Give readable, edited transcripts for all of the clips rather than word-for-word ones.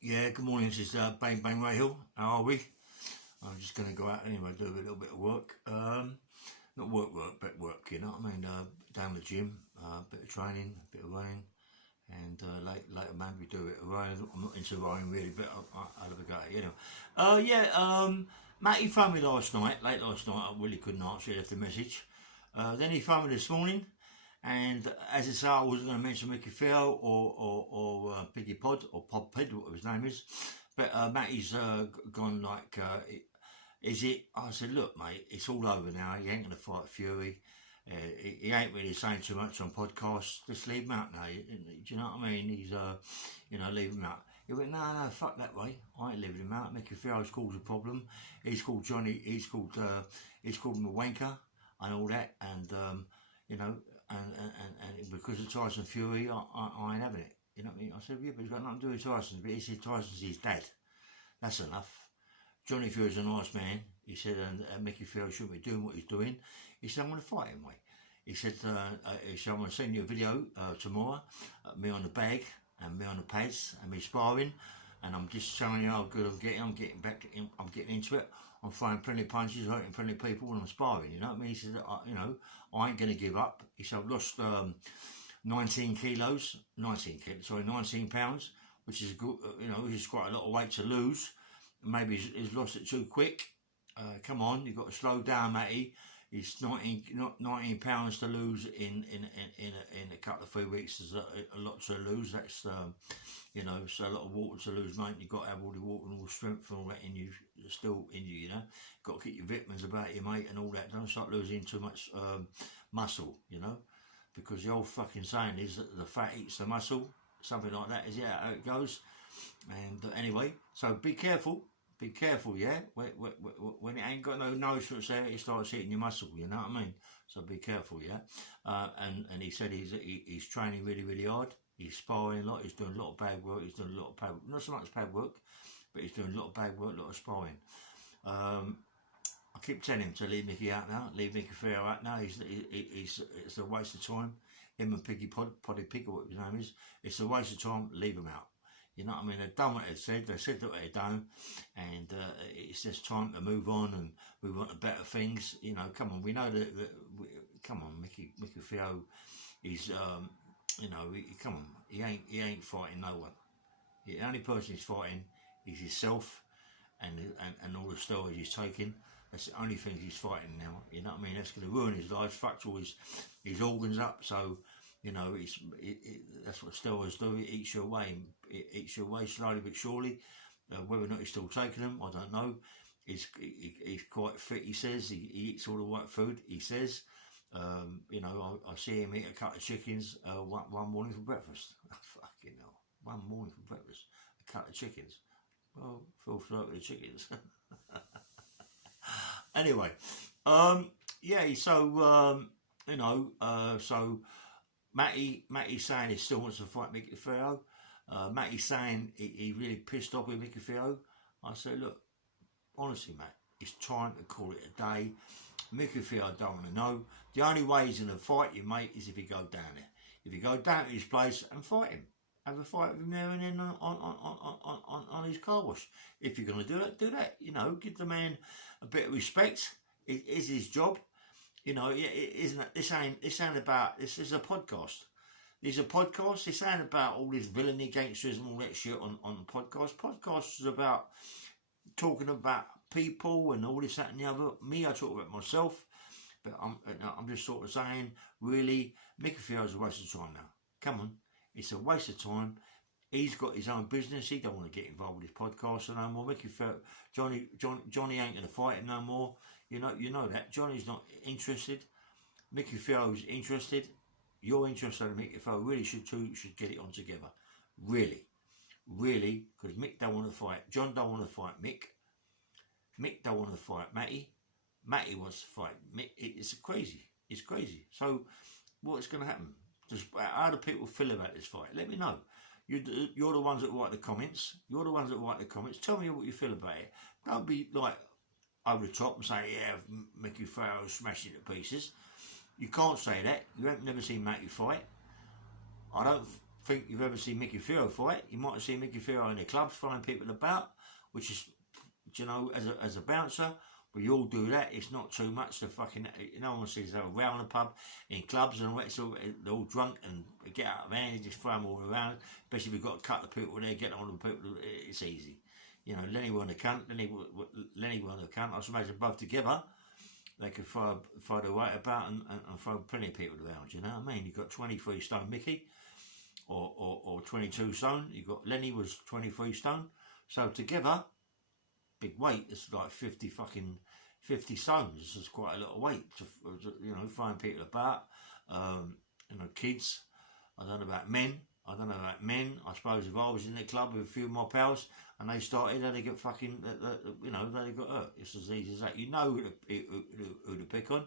Yeah, good morning. This is Bang Bang Rahill. How are we? I'm just going to go out anyway, do a little bit of work. Not work, but work, you know what I mean? Down the gym, bit of training, a bit of running, and later maybe do a bit of rowing. I'm not into rowing really, but I'll have a go at it, you know. Matty phoned me last night, late last night. I really couldn't answer. He left a message. Then he phoned me this morning. And as I say, I wasn't going to mention Micky Theo or Piggy Pod or Pod Pid, whatever his name is. But Matty's gone like, is it? I said, look, mate, it's all over now. He ain't going to fight Fury. He ain't really saying too much on podcasts. Just leave him out now. Do you know what I mean? He's, leave him out. He went, no, fuck that way. I ain't leaving him out. Micky Theo's caused a problem. He's called Johnny. He's called him a wanker and all that. And and because of Tyson Fury, I ain't having it. You know what I mean? I said, yeah, but he's got nothing to do with Tyson. But he said Tyson's his dad. That's enough. Johnny Fury's a nice man. He said, and Micky Theo shouldn't be doing what he's doing. He said, I'm going to fight him, mate. He said, I'm going to send you a video tomorrow, me on the bag and me on the pads and me sparring. And I'm just showing you how good I'm getting back in, I'm getting into it. I'm throwing plenty of punches, hurting plenty of people when I'm sparring, you know what I mean? He said, I ain't going to give up. He said, I've lost 19 pounds, which is good, which is quite a lot of weight to lose. Maybe he's lost it too quick. Come on, you've got to slow down, Matty. It's 19 pounds to lose in a couple of 3 weeks is a lot to lose. That's so a lot of water to lose, mate. You've got to have all the water and all the strength and all that in you, still in you. You know, got to keep your vitamins about you, mate, and all that. Don't start losing too much muscle, because the old fucking saying is that the fat eats the muscle. Something like that is how it goes. And anyway, so be careful. Be careful, yeah? When it ain't got no nourishment there, it starts eating your muscle, you know what I mean? So be careful, yeah? And he said he's training really, really hard. He's sparring a lot. He's doing a lot of bag work. He's doing a lot of pad work. Not so much pad work, but he's doing a lot of bag work, a lot of sparring. I keep telling him to leave Micky out now. Leave Micky Theo out now. It's a waste of time. Him and Poddy Pig, or what his name is. It's a waste of time. Leave him out. You know what I mean? They've done what they said. They said what they've done, and it's just time to move on and move on to better things. Come on. We know that. Come on, Micky Theo. He's, come on. He ain't fighting no one. The only person he's fighting is himself, and all the steroids he's taking. That's the only thing he's fighting now. You know what I mean? That's going to ruin his life, fuck all his organs up. So. That's what steroids do. It eats you away. It eats you away slowly but surely. Whether or not he's still taking them, I don't know. He's quite fit, he says. He eats all the right food, he says. I see him eat a couple of chickens one morning for breakfast. Fucking hell. One morning for breakfast. A couple of chickens. Well, feel sorry with the chickens. Anyway. So Matty's saying he still wants to fight Micky Theo. Matty's saying he really pissed off with Micky Theo. I said, look, honestly, Matt, it's time to call it a day. Micky Theo, I don't want to know. The only way he's going to fight you, mate, is if you go down there. If you go down to his place and fight him. Have a fight with him there and then on his car wash. If you're going to do it, do that. Give the man a bit of respect. It is his job. This ain't about, this is a podcast. This is a podcast. This ain't about all this villainy, gangsterism, all that shit on the podcast. Podcast is about talking about people and all this, that and the other. Me, I talk about myself, but I'm just sort of saying, really, Micky Theo is a waste of time now. Come on, it's a waste of time. He's got his own business. He don't want to get involved with his podcast no more. Micky Theo, Johnny ain't going to fight him no more. You know that. Johnny's not interested. Micky Theo's interested. You're interested in Micky Theo. Really should get it on together. Really. Because Mick don't want to fight. John don't want to fight Mick. Mick don't want to fight Matty. Matty wants to fight Mick. It's crazy. It's crazy. So, what's going to happen? How do people feel about this fight? Let me know. You're the ones that write the comments. Tell me what you feel about it. Don't be like over the top and say, yeah, Micky Theo smashing to pieces. You can't say that. You haven't never seen Matty fight. I don't think you've ever seen Micky Theo fight. You might have seen Micky Theo in the clubs throwing people about, which is, you know, as a bouncer. We all do that. It's not too much to fucking, no one sees that around the pub, in clubs and it's all, they're all drunk and get out of hand, just throw them all around. Especially if you've got a couple of people there, getting on with people, it's easy. You know, Lenny wasn't a cunt, Lenny wasn't a cunt. I suppose they're both together. They could throw their weight about and throw plenty of people around, you know what I mean? You've got 23 stone Micky, or 22 stone. You've got Lenny was 23 stone. So together, big weight, it's like 50 stones. This is quite a lot of weight to you know, throwing people about. You know, kids. I don't know about men. I suppose if I was in the club with a few of my pals and they started, they get fucking, you know, they got hurt. It's as easy as that. You know who to pick on,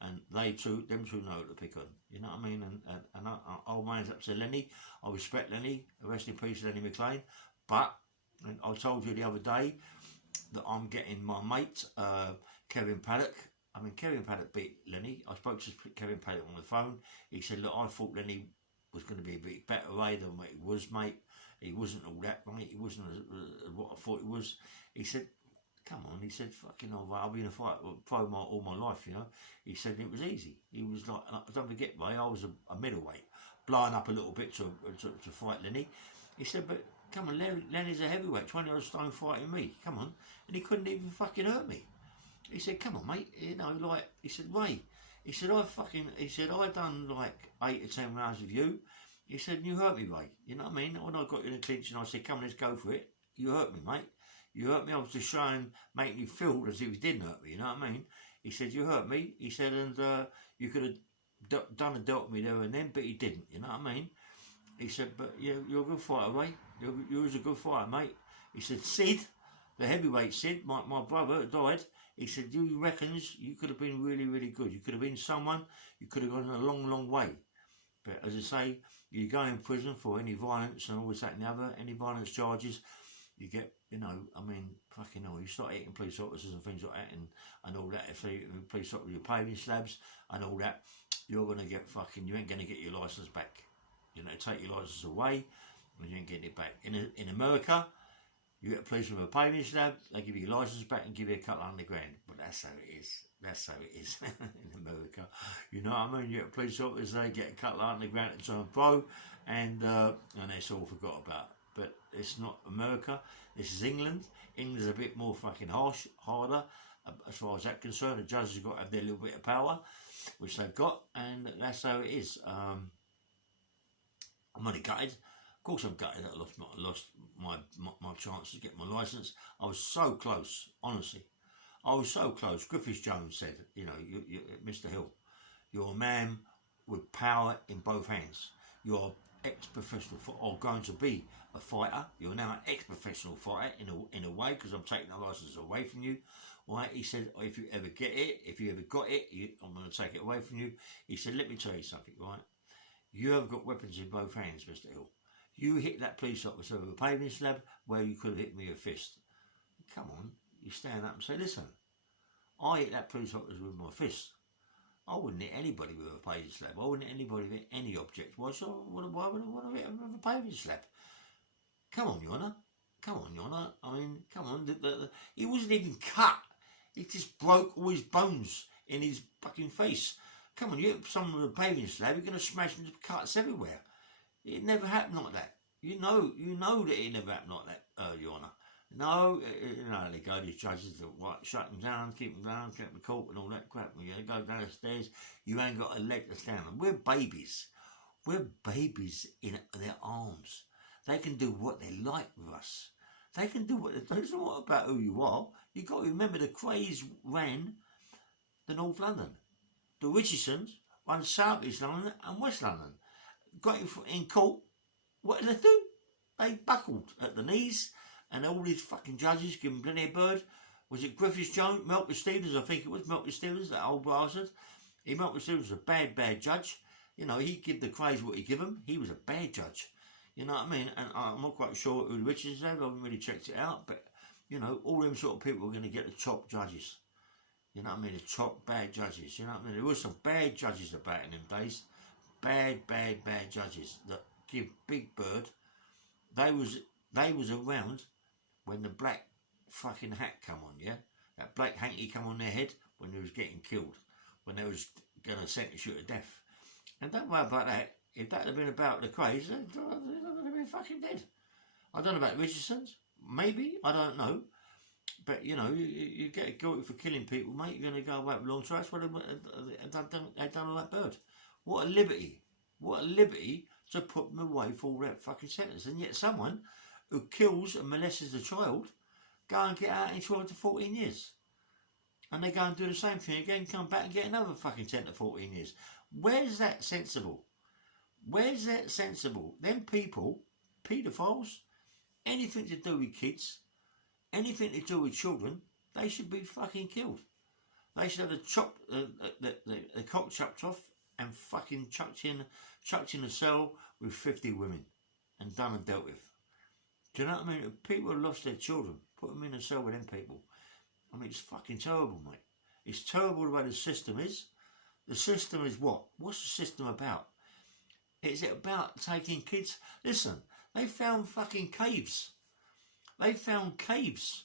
and them two know who to pick on. You know what I mean? And I'll manage up to Lenny. I respect Lenny. Rest in peace, Lenny McLean. But and I told you the other day that I'm getting my mate, Kevin Paddock. I mean, Kevin Paddock beat Lenny. I spoke to Kevin Paddock on the phone. He said, look, I thought Lenny was going to be a bit better than what he was, mate. He wasn't all that, mate. He wasn't what I thought he was. He said, come on. He said, fucking hell, I've been a fighter all my life, you know. He said it was easy. He was like, don't forget, mate, I was a middleweight, blowing up a little bit to fight Lenny. He said, but come on, Lenny's a heavyweight, 20 odd stone fighting me. Come on. And he couldn't even fucking hurt me. He said, come on, mate. You know, like, he said, Ray, he said, I done like 8 or 10 rounds of you. He said, and you hurt me, Ray. You know what I mean? When I got you in the clinch and I said, come on, let's go for it. You hurt me, mate. You hurt me. I was just trying to make you feel as if you didn't hurt me. You know what I mean? He said, you hurt me. He said, and you could have done and dealt with me there and then, but he didn't. You know what I mean? He said, but you're a good fighter, Ray. You was a good fighter, mate. He said, Sid, the heavyweight Sid, my brother that died, he said, you reckons you could have been really, really good. You could have been someone, you could have gone a long, long way. But as I say, you go in prison for any violence and all this, that and the other, any violence charges, you get, you know, I mean, fucking hell, you start hitting police officers and things like that and all that. If they police officers with your paving slabs and all that, you're going to get fucking, you ain't going to get your licence back. You know, take your licence away and you ain't getting it back. In America, you get a police with a paving slab, they give you your licence back and give you a couple $100,000. But that's how it is. That's how it is in America. You know what I mean? You get police officers, they get a couple $100,000 to turn pro, and it's all forgot about. But it's not America. This is England. England's a bit more fucking harder as far as that's concerned. The judges have got to have their little bit of power, which they've got, and that's how it is. I'm only gutted. Of course I'm gutted that I lost my chance to get my licence. I was so close, honestly. I was so close. Griffiths Jones said, you know, Mr. Hill, you're a man with power in both hands. You're ex-professional or going to be a fighter. You're now an ex-professional fighter in a way, because I'm taking the licence away from you. Right? He said, if you ever get it, if you ever got it, I'm going to take it away from you. He said, let me tell you something, right? You have got weapons in both hands, Mr. Hill. You hit that police officer with a paving slab where you could have hit me with a fist. Come on, you stand up and say, listen, I hit that police officer with my fist. I wouldn't hit anybody with a paving slab. I wouldn't hit anybody with any object. Why would I want to hit him with a paving slab? Come on, Your Honour. Come on, Your Honour. I mean, come on. He wasn't even cut. He just broke all his bones in his fucking face. Come on, you hit someone with a paving slab, you're going to smash into cuts everywhere. It never happened like that. You know that it never happened like that, Your Honour. No, they go, these judges that shut them down, keep them court and all that crap. When you go downstairs, you ain't got a leg to stand on. We're babies. We're babies in their arms. They can do what they like with us. They can do what they do. It's not about who you are. You've got to remember the craze ran the North London. The Richardsons ran South East London and West London. Got in court. What did they do? They buckled at the knees, and all these fucking judges give them plenty of bird. Was it Griffiths Jones? Melker Stevens, I think it was. Melker Stevens, that old bastard. Melker Stevens was a bad judge. You know, he give the craze what he give him. He was a bad judge. You know what I mean? And I'm not quite sure who the Richards had. I haven't really checked it out. But, you know, all them sort of people are going to get the top judges. You know what I mean? The top bad judges. You know what I mean? There was some bad judges about in them days. Bad judges that give Big Bird. They was around when the black fucking hat come on, yeah? That black hanky come on their head when they was getting killed, when they was going to sentence you to death. And don't worry about that. If that had been about the craze, they'd have been fucking dead. I don't know about Richardson's. Maybe. I don't know. But, you know, you get guilty for killing people, mate. You're going to go away with long trials. Well, they've done all that bird. What a liberty. What a liberty to put them away for all that fucking sentence. And yet someone who kills and molests a child go and get out in 12 to 14 years. And they go and do the same thing again, come back and get another fucking 10 to 14 years. Where's that sensible? Where's that sensible? Them people, paedophiles, anything to do with kids, anything to do with children, they should be fucking killed. They should have the cock chopped off and fucking chucked in a cell with 50 women and done and dealt with. Do you know what I mean? If people have lost their children, put them in a cell with them people. I mean, it's fucking terrible, mate. It's terrible the way the system is. The system is what? What's the system about? Is it about taking kids? Listen, they found fucking caves. They found caves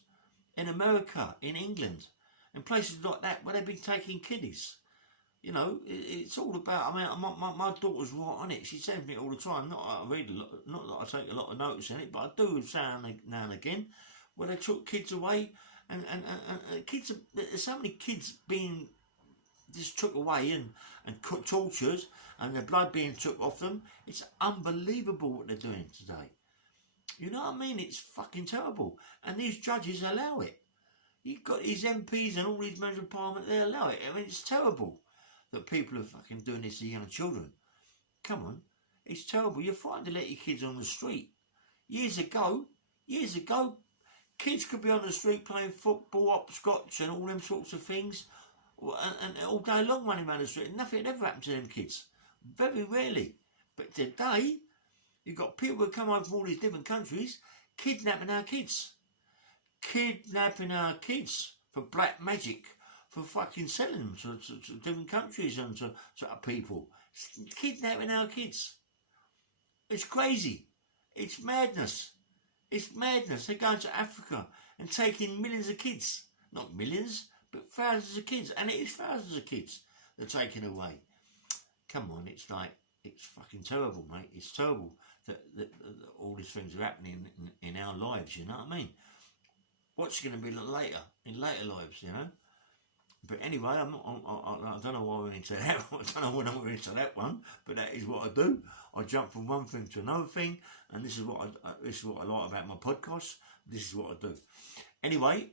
in America, in England, and places like that where they've been taking kiddies. You know, it's all about, I mean, my daughter's right on it. She sends me all the time. Not that I read a lot, not that I take a lot of notice in it, but I do now and again, where they took kids away, and kids, there's so many kids being just took away and tortured, and their blood being took off them. It's unbelievable what they're doing today. You know what I mean? It's fucking terrible. And these judges allow it. You've got these MPs and all these members of parliament, they allow it. I mean, it's terrible that people are fucking doing this to young children. Come on. It's terrible. You're frightened to let your kids on the street. Years ago, kids could be on the street playing football, hopscotch and all them sorts of things, and all day long running around the street, and nothing had ever happened to them kids. Very rarely. But today, you've got people who come over from all these different countries kidnapping our kids. Kidnapping our kids for black magic, for fucking selling them to different countries and to people. Kidnapping our kids. It's crazy. It's madness. It's madness. They're going to Africa and taking millions of kids. Not millions, but thousands of kids. And it is thousands of kids they're taking away. Come on, it's like, it's fucking terrible, mate. It's terrible that all these things are happening in our lives, you know what I mean? What's going to be later, in later lives, you know? But anyway, I don't know why I went into that. I don't know when I went into that one, but that is what I do. I jump from one thing to another thing, and this is what I like about my podcast. This is what I do. Anyway,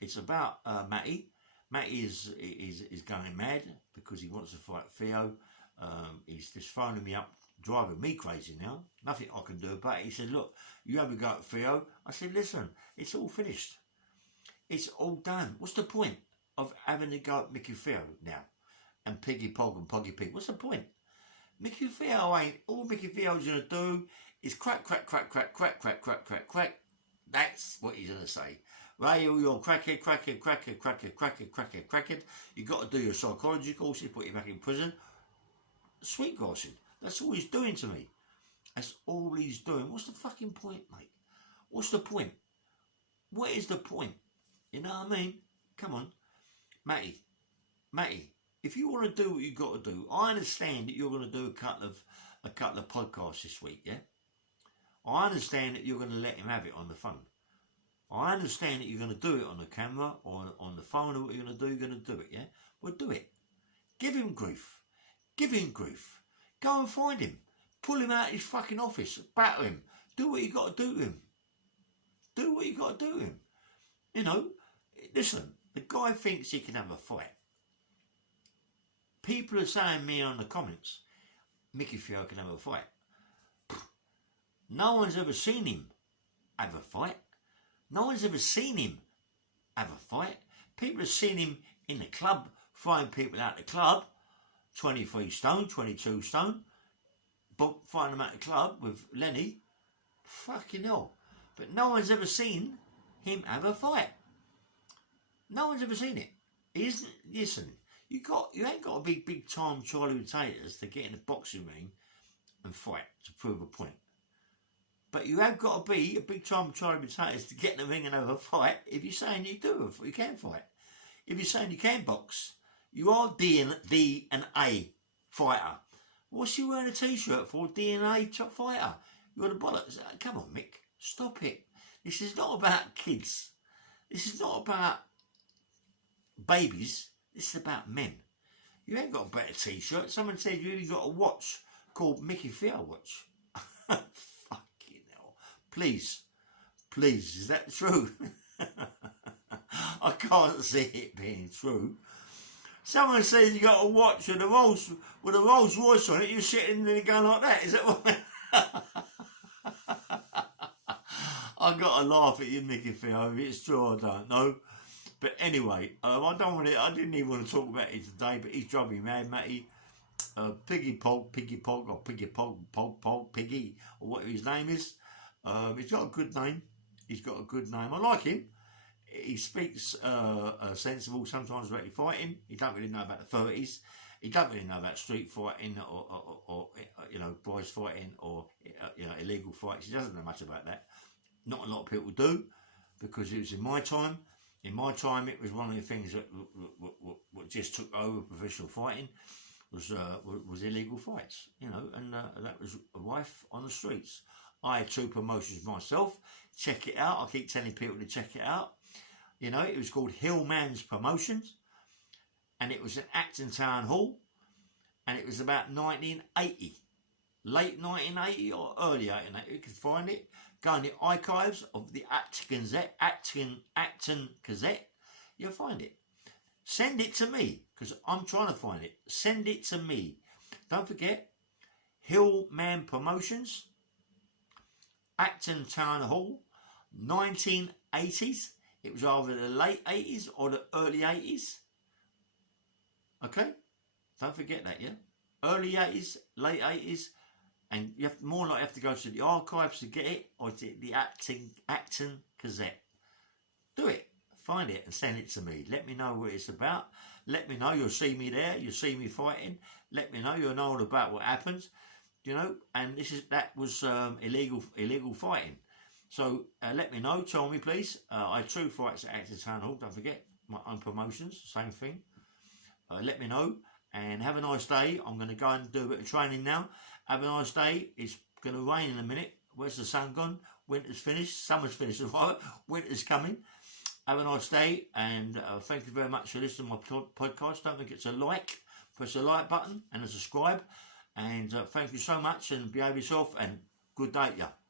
it's about Matty. Matty is going mad because he wants to fight Theo. He's just phoning me up, driving me crazy now. Nothing I can do about it. He said, look, you have a go at Theo. I said, listen, it's all finished. It's all done. What's the point of having to go at Micky Theo now? And Piggy Pog and Poggy Pig. What's the point? Micky Theo ain't. All Micky Theo's going to do is crack, crack, crack, crack, crack, crack, crack, crack, crack. That's what he's going to say. Ray, all your crackhead, crackhead, crackhead, crackhead, crackhead, crackhead, crackhead. You've got to do your psychology courses, put you back in prison. Sweetgrassing. That's all he's doing to me. That's all he's doing. What's the fucking point, mate? What's the point? What is the point? You know what I mean? Come on. Matty, if you want to do what you've got to do, I understand that you're going to do a couple of podcasts this week, yeah? I understand that you're going to let him have it on the phone. I understand that you're going to do it on the camera or on the phone, or what you're going to do, you're going to do it, yeah? Well, do it. Give him grief. Give him grief. Go and find him. Pull him out of his fucking office. Batter him. Do what you got to do to him. Do what you got to do to him. You know, listen, the guy thinks he can have a fight. People are saying me on the comments, Micky Theo can have a fight. No one's ever seen him have a fight. No one's ever seen him have a fight. People have seen him in the club, throwing people out the club, 23 stone, 22 stone, but find them at the club with Lenny. Fucking hell. But no one's ever seen him have a fight. No one's ever seen it. Listen, you ain't got to be big time Charlie Potatoes to get in a boxing ring and fight to prove a point. But you have got to be a big time Charlie Potatoes to get in the ring and have a fight. If you're saying you can fight. If you're saying you can box, you are D and A fighter. What's you wearing a t-shirt for? D and A top fighter. You're the bollocks. Come on, Mick. Stop it. This is not about kids. This is not about babies. This is about men. You ain't got a better t-shirt. Someone said you even got a watch called Micky Theo watch. Fucking hell. Please, is that true? I can't see it being true. Someone says you got a watch with a Rolls Royce on it. You're sitting there going like that. Is that what? I got to laugh at you, Micky Theo. If it's true, I don't know. But anyway, I didn't even want to talk about it today. But he's driving me mad, Matty. Piggy Pog, or Piggy Pog, Piggy, or whatever his name is. He's got a good name. I like him. He speaks sensible sometimes about fighting. He don't really know about the 30s. He don't really know about street fighting or prize fighting or illegal fights. He doesn't know much about that. Not a lot of people do, because it was in my time. In my time, it was one of the things that what just took over professional fighting was illegal fights, and that was a rife on the streets. I had 2 promotions myself. Check it out. I keep telling people to check it out. It was called Hillman's Promotions, and it was at Acton Town Hall, and it was about 1980, late 1980 or early 1980. You can find it. Go in the archives of the Acton Gazette. You'll find it. Send it to me, because I'm trying to find it. Send it to me. Don't forget, Hillman Promotions, Acton Town Hall, 1980s. It was either the late 80s or the early 80s. Okay? Don't forget that, yeah? Early 80s, late 80s. And you have to go to the archives to get it, or to the Acton Gazette. Do it. Find it and send it to me. Let me know what it's about. Let me know. You'll see me there. You'll see me fighting. Let me know. You'll know all about what happens. And that was illegal fighting. So let me know. Tell me, please. I had 2 fights at Acton Town Hall. Don't forget, my own promotions. Same thing. Let me know. And have a nice day. I'm going to go and do a bit of training now. Have a nice day. It's going to rain in a minute. Where's the sun gone? Winter's finished. Summer's finished. Winter's coming. Have a nice day. And thank you very much for listening to my podcast. Don't forget to press the like button and subscribe. And thank you so much. And behave yourself. And good day to you.